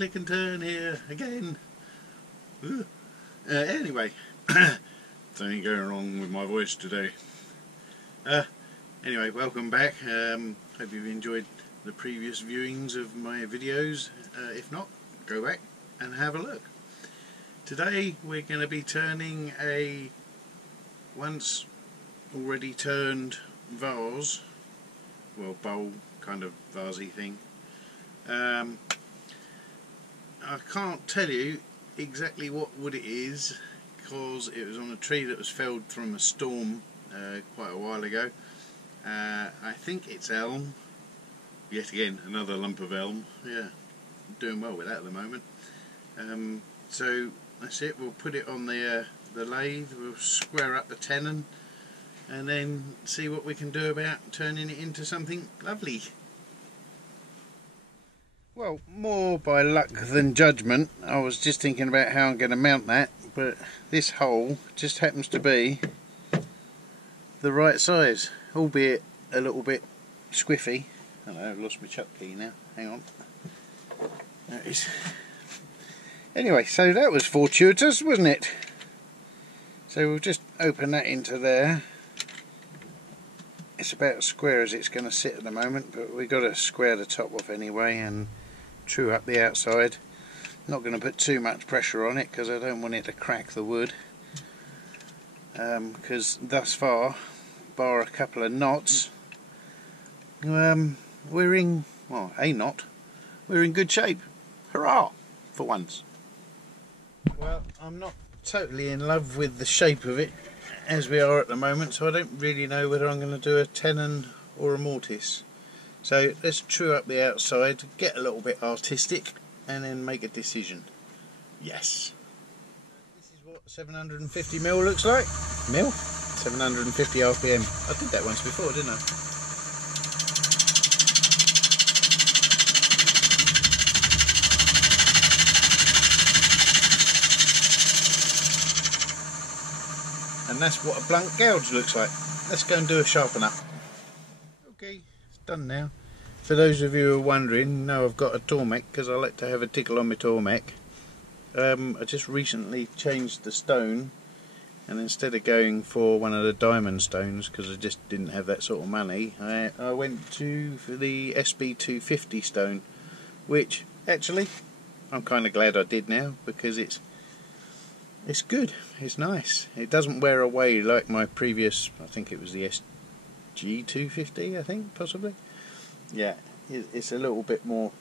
Click and Turn here again. Anyway, something going wrong with my voice today. Anyway, welcome back. Hope you've enjoyed the previous viewings of my videos. If not, go back and have a look. Today we're going to be turning a once already turned vase, well, bowl kind of vasey thing. I can't tell you exactly what wood it is because it was on a tree that was felled from a storm quite a while ago. I think it's elm. Yet again, another lump of elm. Yeah, I'm doing well with that at the moment. So that's it. We'll put it on the lathe. We'll square up the tenon and then see what we can do about turning it into something lovely. Well, more by luck than judgment, I was just thinking about how I'm going to mount that, but this hole just happens to be the right size, albeit a little bit squiffy. I know, I've lost my chuck key now, hang on. There it is. Anyway, so that was fortuitous, wasn't it? So we'll just open that into there. It's about as square as it's going to sit at the moment, but we've got to square the top off anyway and true up the outside. Not going to put too much pressure on it because I don't want it to crack the wood. Because thus far, bar a couple of knots, we're in, well, a knot, we're in good shape. Hurrah! For once. Well, I'm not totally in love with the shape of it as we are at the moment, so I don't really know whether I'm going to do a tenon or a mortise. So let's true up the outside, get a little bit artistic, and then make a decision. Yes. This is what 750mm looks like. Mil? 750 RPM. I did that once before, didn't I? And that's what a blunt gouge looks like. Let's go and do a sharpen up. Okay, it's done now. For those of you who are wondering, now I've got a Tormek because I like to have a tickle on my Tormek. I just recently changed the stone, and instead of going for one of the diamond stones because I just didn't have that sort of money, I went for the SB250 stone, which actually I'm kind of glad I did now because it's good, it's nice. It doesn't wear away like my previous, I think it was the SG250, I think, possibly. Yeah, it's a little bit more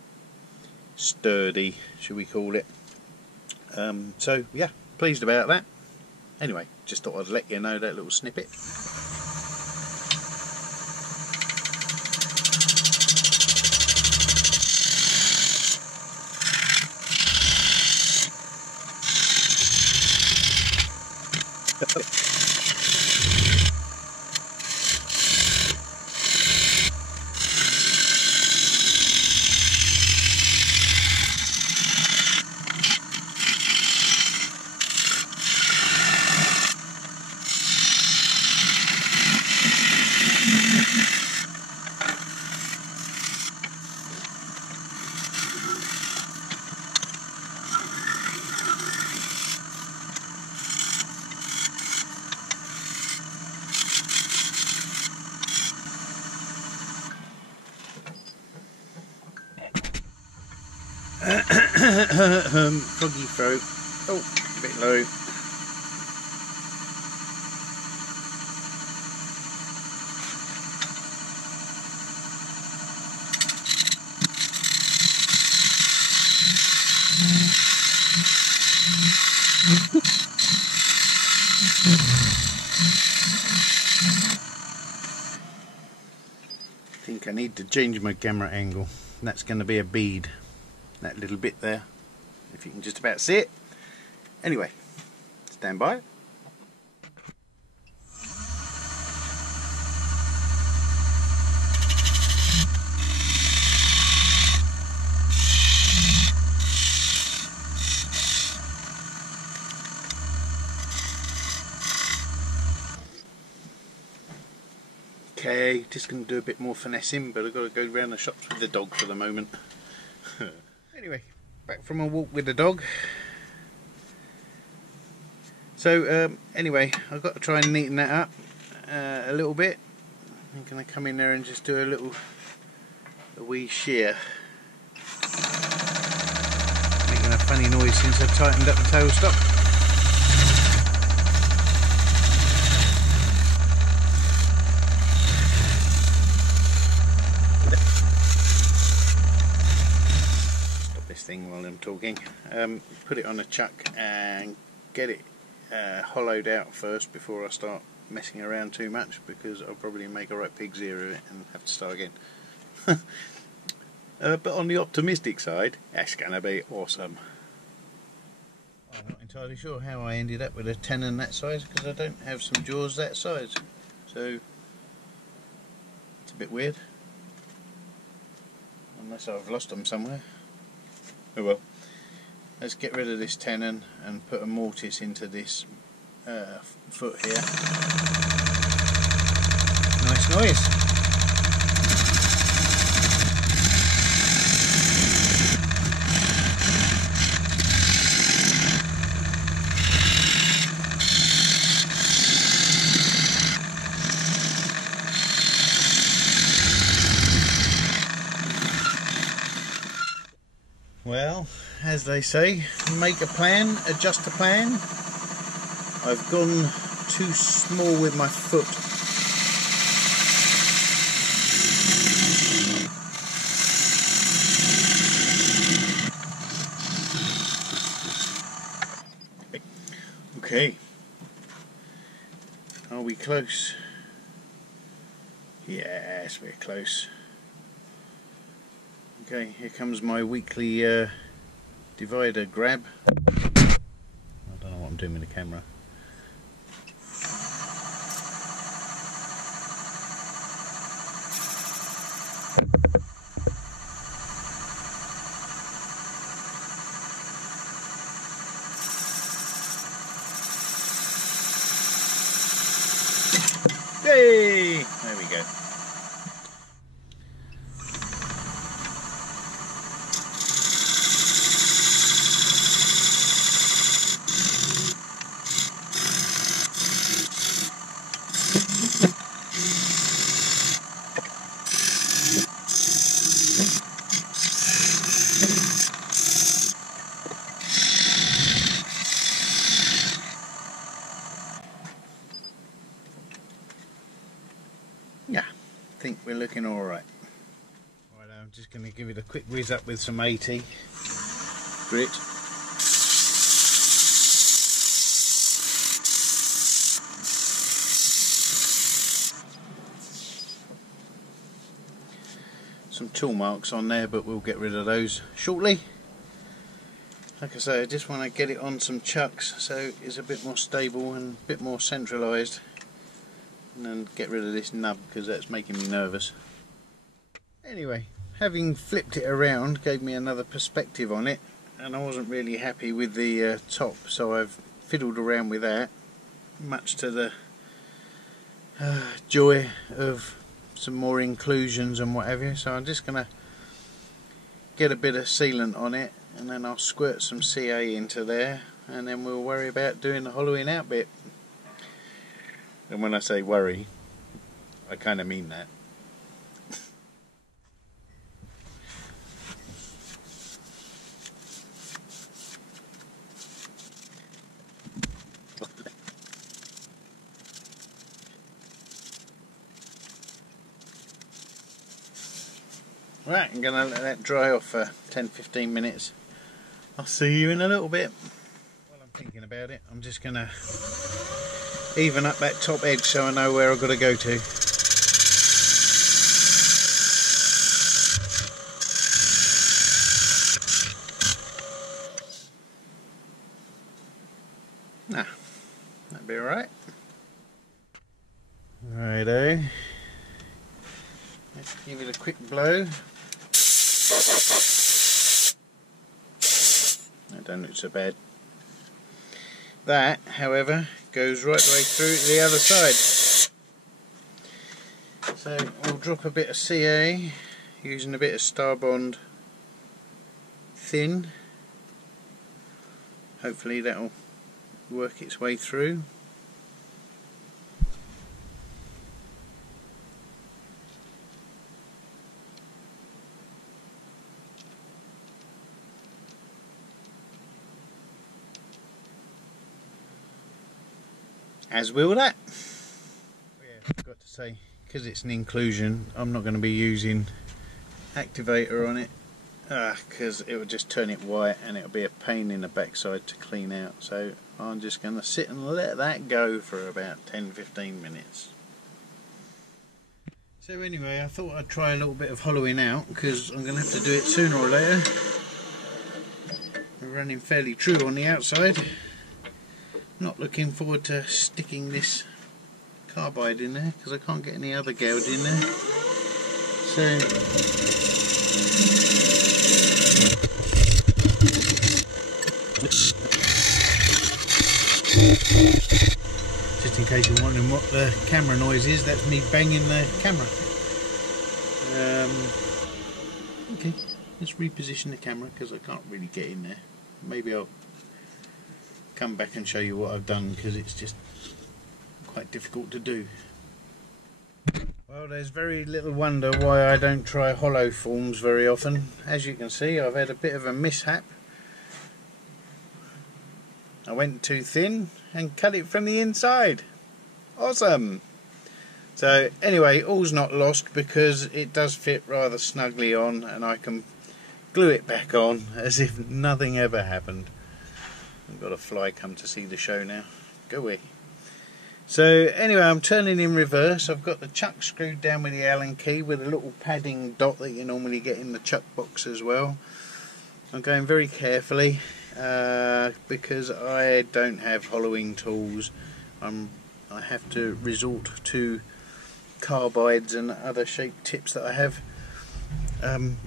sturdy, should we call it. So yeah, pleased about that. Anyway, just thought I'd let you know that little snippet. Froggy throat. Oh, a bit low. I think I need to change my camera angle. That's going to be a bead. That little bit there, if you can just about see it. Anyway, stand by. Okay, just going to do a bit more finessing, but I've got to go round the shops with the dog for the moment. Anyway, Back from a walk with the dog. So anyway, I've got to try and neaten that up a little bit. I'm going to come in there and just do a wee shear. Making a funny noise since I've tightened up the tailstock. Stop this thing while I'm talking. Put it on a chuck and get it hollowed out first before I start messing around too much, because I'll probably make a right pig's ear of it and have to start again. But on the optimistic side, that's going to be awesome. I'm not entirely sure how I ended up with a tenon that size, because I don't have some jaws that size, so it's a bit weird, unless I've lost them somewhere. Oh well. Let's get rid of this tenon and put a mortise into this foot here. Nice noise. Well, as they say, make a plan, adjust the plan. I've gone too small with my foot. Okay. Are we close? Yes, we're close. Okay, here comes my weekly divider grab. I don't know what I'm doing with the camera. Yay! There we go. Yeah, I think we're looking alright. Right, I'm just going to give it a quick whiz up with some 80 grit. Some tool marks on there, but we'll get rid of those shortly. Like I say, I just want to get it on some chucks so it's a bit more stable and a bit more centralised. And then get rid of this nub, because that's making me nervous. Anyway, having flipped it around gave me another perspective on it, and I wasn't really happy with the top, so I've fiddled around with that, much to the joy of some more inclusions and whatever. So I'm just going to get a bit of sealant on it, and then I'll squirt some CA into there, and then we'll worry about doing the hollowing out bit. And when I say worry, I kind of mean that. Right, I'm going to let that dry off for 10-15 minutes. I'll see you in a little bit. While I'm thinking about it, I'm just going to even up that top edge so I know where I've got to go to. Nah, that'd be alright. Righto. Let's give it a quick blow. That don't look so bad. That, however, goes right the way through to the other side. So we'll drop a bit of CA using a bit of Starbond thin hopefully that'll work its way through. As will that. Yeah, I forgot to say, because it's an inclusion, I'm not going to be using activator on it, because it will just turn it white and it'll be a pain in the backside to clean out. So I'm just going to sit and let that go for about 10-15 minutes. So anyway, I thought I'd try a little bit of hollowing out, because I'm going to have to do it sooner or later. We're running fairly true on the outside. Not looking forward to sticking this carbide in there, because I can't get any other gouge in there. So just in case you're wondering what the camera noise is, that's me banging the camera. Okay, let's reposition the camera, because I can't really get in there. Maybe I'll come back and show you what I've done, because it's just quite difficult to do. Well, there's very little wonder why I don't try hollow forms very often. As you can see, I've had a bit of a mishap. I went too thin and cut it from the inside. Awesome! So anyway, all's not lost, because it does fit rather snugly on, and I can glue it back on as if nothing ever happened. I've got a fly come to see the show now. Go away. So anyway, I'm turning in reverse. I've got the chuck screwed down with the Allen key, with a little padding dot that you normally get in the chuck box as well. I'm going very carefully, because I don't have hollowing tools. I have to resort to carbides and other shaped tips that I have.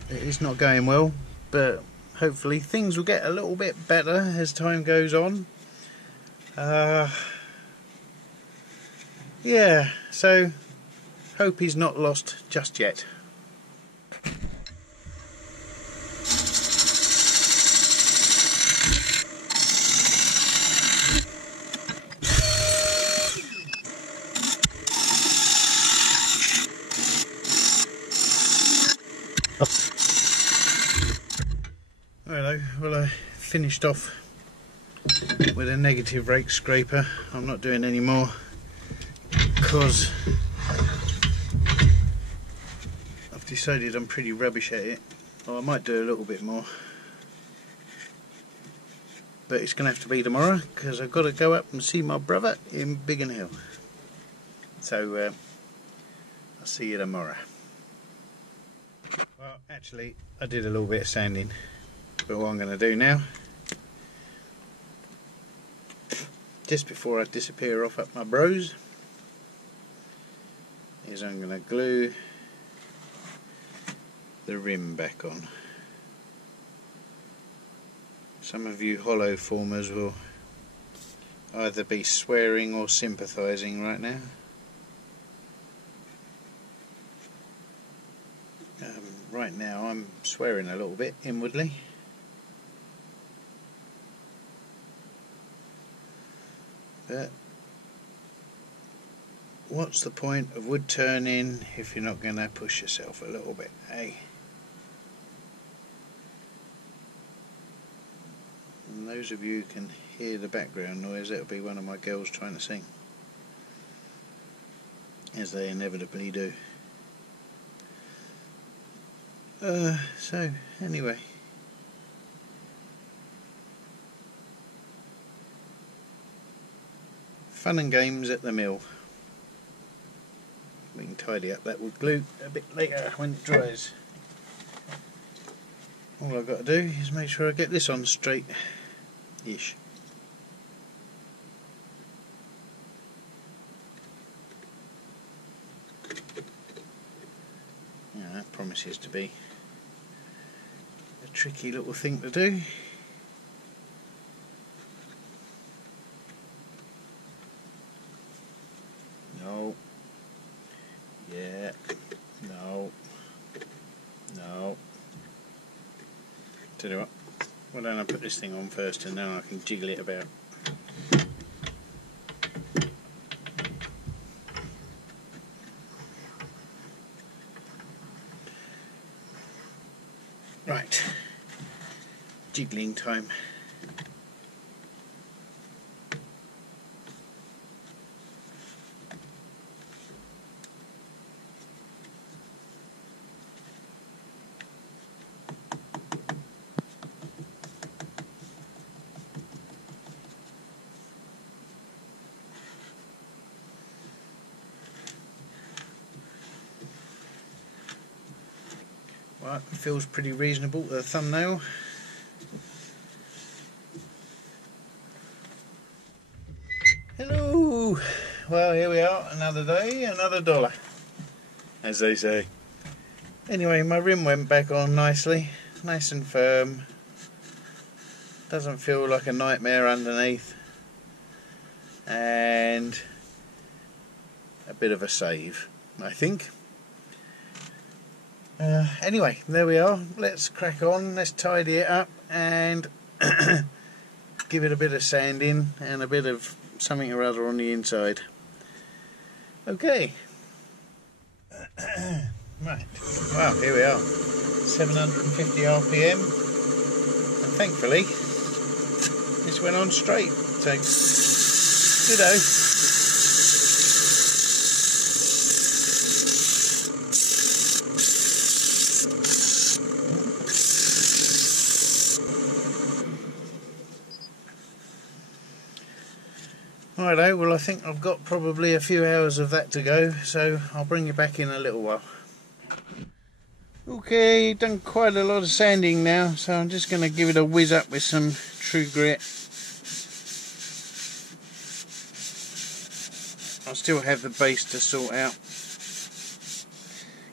It's not going well, but hopefully things will get a little bit better as time goes on. Yeah, so hope he's not lost just yet. Hello, well, I finished off with a negative rake scraper. I'm not doing any more, because I've decided I'm pretty rubbish at it. Well, I might do a little bit more, but it's going to have to be tomorrow, because I've got to go up and see my brother in Biggin Hill. So I'll see you tomorrow. Well, actually I did a little bit of sanding, but what I'm going to do now, just before I disappear off up my bros, is I'm going to glue the rim back on. Some of you hollow formers will either be swearing or sympathising right now. Right now I'm swearing a little bit inwardly. But what's the point of wood turning if you're not going to push yourself a little bit, eh? And those of you who can hear the background noise, that'll be one of my girls trying to sing, as they inevitably do. So anyway, fun and games at the mill. We can tidy up that wood glue a bit later when it dries. All I've got to do is make sure I get this on straight-ish. Yeah, that promises to be a tricky little thing to do. No. Yeah. No. No. Tell you what, Why don't I put this thing on first and then I can jiggle it about. Right, jiggling time. Right, feels pretty reasonable, the thumbnail. Hello! Well, here we are, another day, another dollar, as they say. Anyway, my rim went back on nicely, nice and firm. Doesn't feel like a nightmare underneath. And a bit of a save, I think. Anyway, there we are. Let's crack on, let's tidy it up and give it a bit of sanding and a bit of something or other on the inside. Okay. Right, well, here we are, 750 RPM, and thankfully this went on straight, so ditto. Righto, well I think I've got probably a few hours of that to go, so I'll bring you back in a little while. Okay, done quite a lot of sanding now, so I'm just going to give it a whiz up with some True Grit. I still have the base to sort out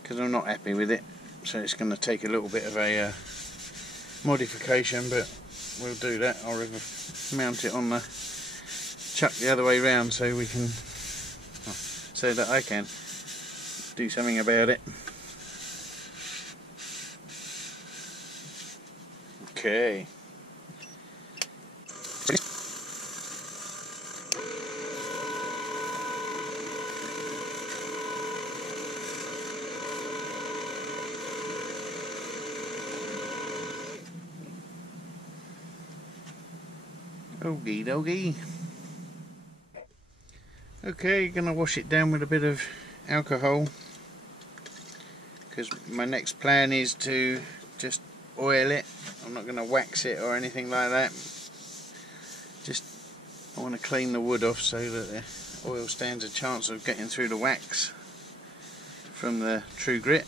because I'm not happy with it, so it's going to take a little bit of a modification, but we'll do that. I'll mount it on the chuck the other way round so we can, so that I can do something about it. Okay. Okie dokie. Okay, gonna wash it down with a bit of alcohol because my next plan is to just oil it. I'm not gonna wax it or anything like that. Just I want to clean the wood off so that the oil stands a chance of getting through the wax from the True Grit.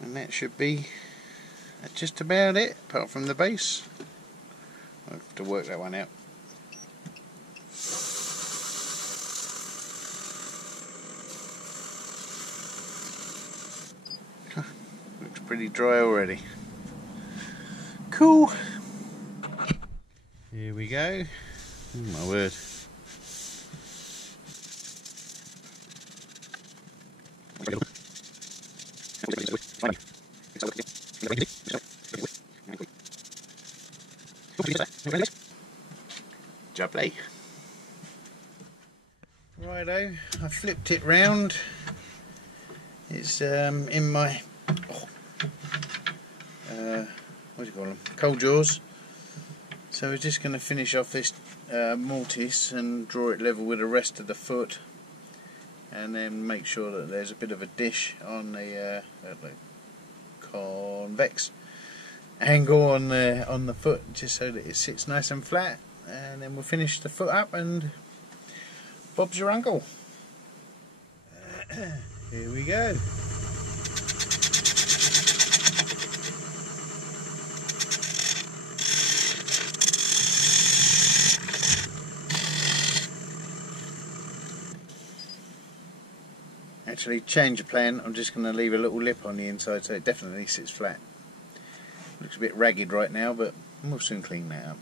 And that should be just about it, apart from the base. I'll have to work that one out. Looks pretty dry already. Cool. Here we go. Oh my word. Lovely. Righto, I flipped it round. It's in my what do you call them? Cold jaws. So we're just going to finish off this mortise and draw it level with the rest of the foot, and then make sure that there's a bit of a dish on the convex angle on the foot, just so that it sits nice and flat, and then we'll finish the foot up and Bob's your uncle. Here we go. Actually, change of plan, I'm just going to leave a little lip on the inside so it definitely sits flat. Looks a bit ragged right now, but we'll soon clean that up.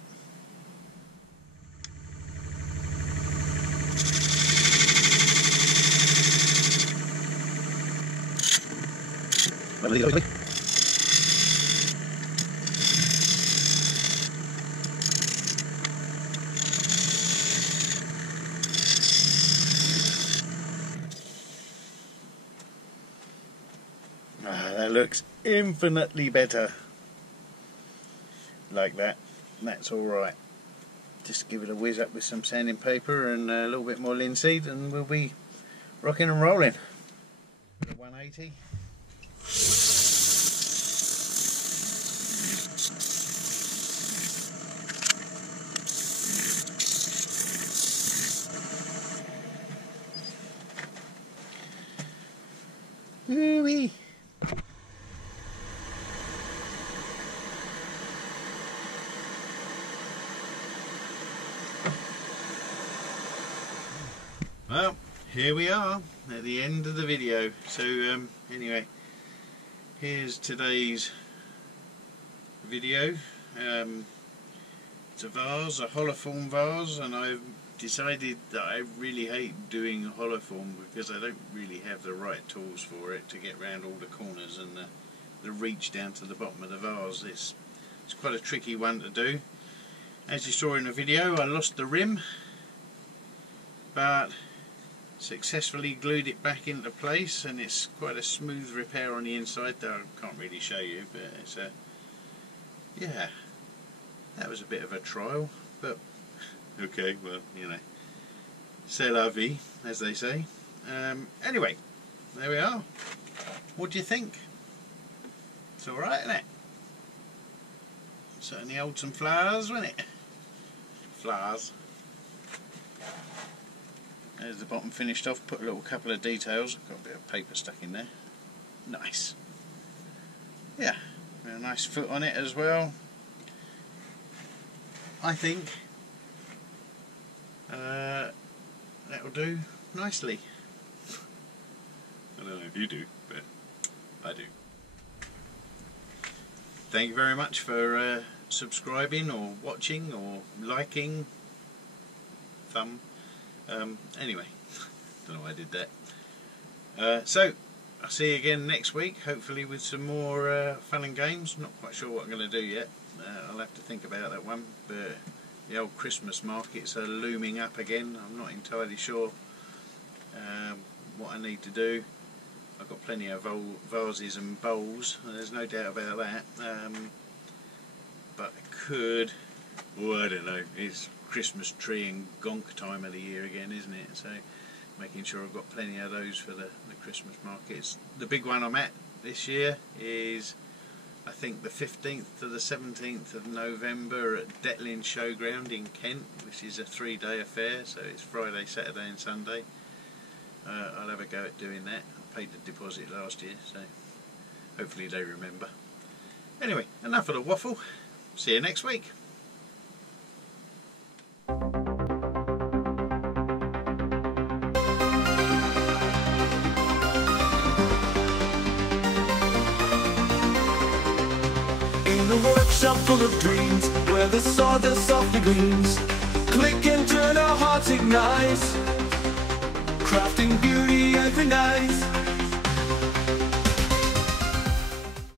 Lovely, lovely. That looks infinitely better. Like that. That's alright. Just give it a whiz up with some sanding paper and a little bit more linseed and we'll be rocking and rolling. 180. Woo-wee. Well, here we are at the end of the video. So anyway, here's today's video. It's a vase, a holoform vase, and I've decided that I really hate doing holoform because I don't really have the right tools for it to get round all the corners and the reach down to the bottom of the vase. It's quite a tricky one to do. As you saw in the video, I lost the rim, but successfully glued it back into place, and it's quite a smooth repair on the inside, though I can't really show you, but it's yeah, that was a bit of a trial, but okay, well, you know, c'est la vie, as they say. Anyway, there we are. What do you think? It's alright, isn't it? Certainly hold some flowers, wasn't it? Flowers. There's the bottom finished off, put a little couple of details. I've got a bit of paper stuck in there. Nice. Yeah, a nice foot on it as well. I think that'll do nicely. I don't know if you do, but I do. Thank you very much for subscribing or watching or liking. Thumb. Anyway, don't know why I did that. So, I'll see you again next week, hopefully with some more fun and games. Not quite sure what I'm going to do yet. I'll have to think about that one, but the old Christmas markets are looming up again. I'm not entirely sure what I need to do. I've got plenty of vases and bowls, there's no doubt about that. But I could, oh, I don't know, it's Christmas tree and gonk time of the year again, isn't it? So making sure I've got plenty of those for the Christmas markets. The big one I'm at this year is, I think, the 15th to the 17th of November at Detlin Showground in Kent, which is a 3-day affair, so it's Friday, Saturday and Sunday. I'll have a go at doing that. I paid the deposit last year, so hopefully they remember. Anyway, enough of the waffle. See you next week. In a workshop full of dreams, where the sawdust softly gleams, click and turn our hearts ignite, crafting beauty